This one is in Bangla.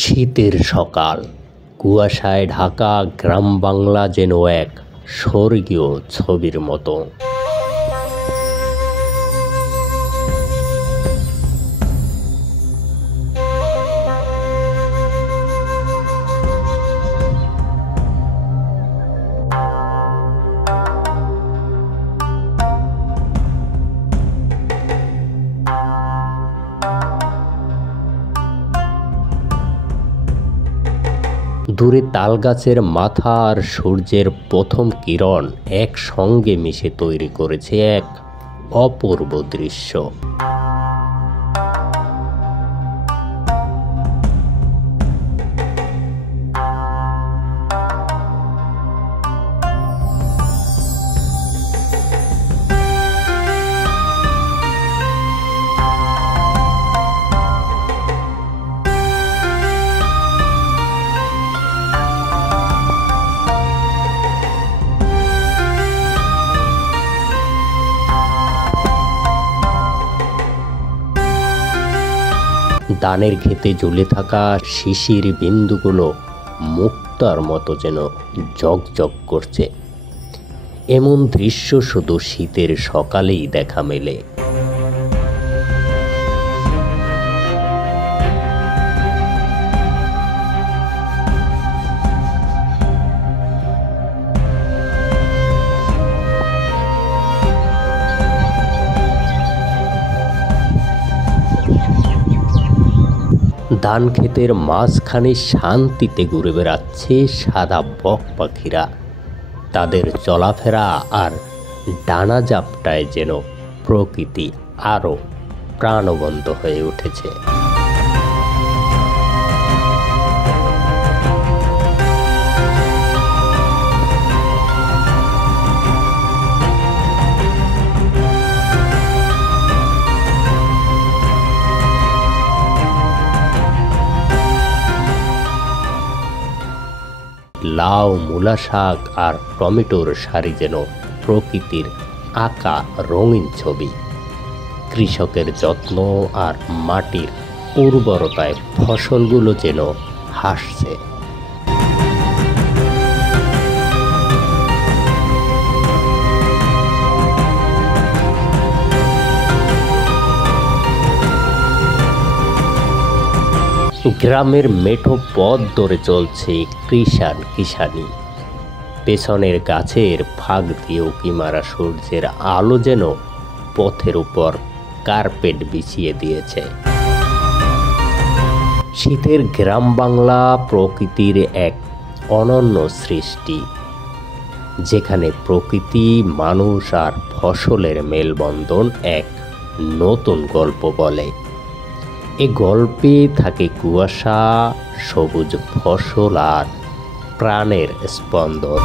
শীতের সকাল, কুয়াশায় ঢাকা গ্রাম বাংলা যেন এক স্বর্গীয় ছবির মতো। দূরে তালগাছের মাথা আর সূর্যের প্রথম কিরণ একসঙ্গে মিশে তৈরি করেছে এক অপূর্ব দৃশ্য। ধানের ক্ষেতে ঝুলে থাকা শিশির বিন্দুগুলো মুক্তার মতো যেন ঝকঝক করছে। এমন দৃশ্য শুধু শীতের সকালেই দেখা মেলে। ধান ক্ষেতের মাঝখানে শান্তিতে ঘুরে বেড়াচ্ছে সাদা বক পাখিরা। তাদের চলাফেরা আর ডানা জাপটায় যেন প্রকৃতি আরও প্রাণবন্ত হয়ে উঠেছে। লাউ, মূলা শাক আর টমেটোর সারি যেন প্রকৃতির আঁকা রঙিন ছবি। কৃষকের যত্ন আর মাটির উর্বরতায় ফসলগুলো যেন হাসছে। গ্রামের মেঠো পথ ধরে চলছে কৃষাণ কিষানি। পেছনের গাছের ফাঁক দিয়ে উঁকি মারা সূর্যের আলো যেন পথের উপর কার্পেট বিছিয়ে দিয়েছে। শীতের গ্রাম বাংলা প্রকৃতির এক অনন্য সৃষ্টি, যেখানে প্রকৃতি, মানুষ আর ফসলের মেলবন্ধন এক নতুন গল্প বলে। এ গল্পে থাকে কুয়াশা, সবুজ ফসল আর প্রাণের স্পন্দন।